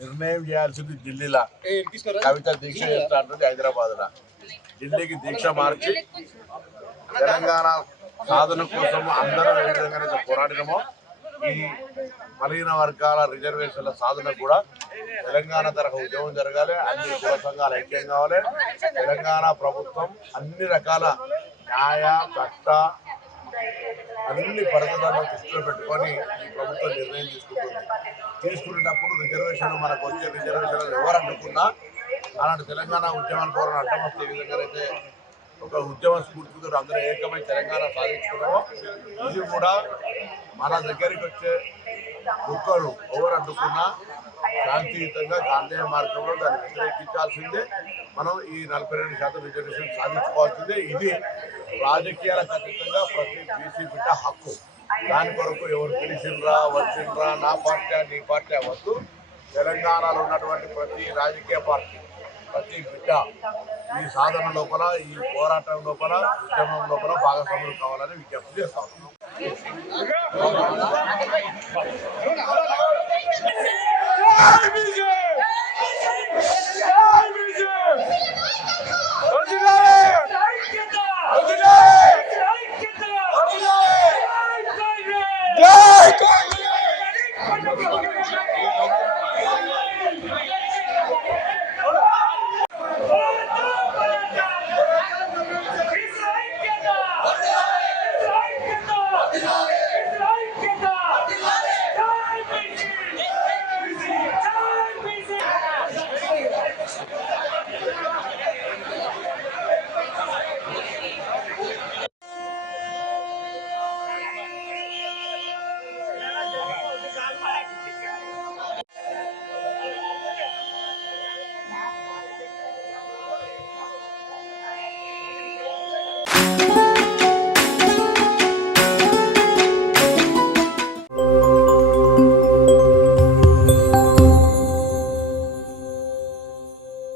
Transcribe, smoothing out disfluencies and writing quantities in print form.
నిర్ణయం చేయాల్సింది ఢిల్లీలో, కవిత దీక్ష చేస్తా అంటుంది హైదరాబాద్ లో. ఢిల్లీకి దీక్ష మార్చి తెలంగాణ సాధన కోసం అందరూ ఏ విధంగా పోరాడినమో ఈ బలహీన వర్గాల రిజర్వేషన్ల సాధన కూడా తెలంగాణ తరహా ఉద్యమం జరగాలి. అన్ని కుల సంఘాలు ఐక్యం కావాలి. తెలంగాణ ప్రభుత్వం అన్ని రకాల న్యాయ చట్ట అన్ని పరిస్థితులను దృష్టిలో పెట్టుకొని ఈ ప్రభుత్వం నిర్ణయం తీసుకునేటప్పుడు రిజర్వేషన్లు మనకు వచ్చే రిజర్వేషన్లు ఎవరు అడ్డుకున్నా అలాంటి తెలంగాణ ఉద్యమాల ద్వారా అడ్డమస్తే ఏ విధంగా అయితే ఒక ఉద్యమ స్ఫూర్తితో అందరూ ఏకమై తెలంగాణ సాధించుకున్నామో ఇది కూడా మన దగ్గరికి వచ్చే ఒక్కరు ఎవరు అడ్డుకున్నా శాంతియుతంగా గాంధేయ మార్గంలో దాన్ని వ్యతిరేకించాల్సిందే. మనం ఈ 42% రిజర్వేషన్ సాధించుకోవాల్సిందే. ఇది రాజకీయాలకు అతీతంగా ప్రతి బీసీ బిడ్డ హక్కు. దాని కొరకు ఎవరు పిలిచిండ్రా వచ్చిండ్రా నా పార్టీ నీ పార్టీ అవ్వద్దు. తెలంగాణలో ఉన్నటువంటి ప్రతి రాజకీయ పార్టీ ప్రతి బిడ్డ ఈ సాధన లోపల ఈ పోరాటం లోపల ఉద్యమం లోపల భాగస్వాములు కావాలని విజ్ఞప్తి చేస్తాం.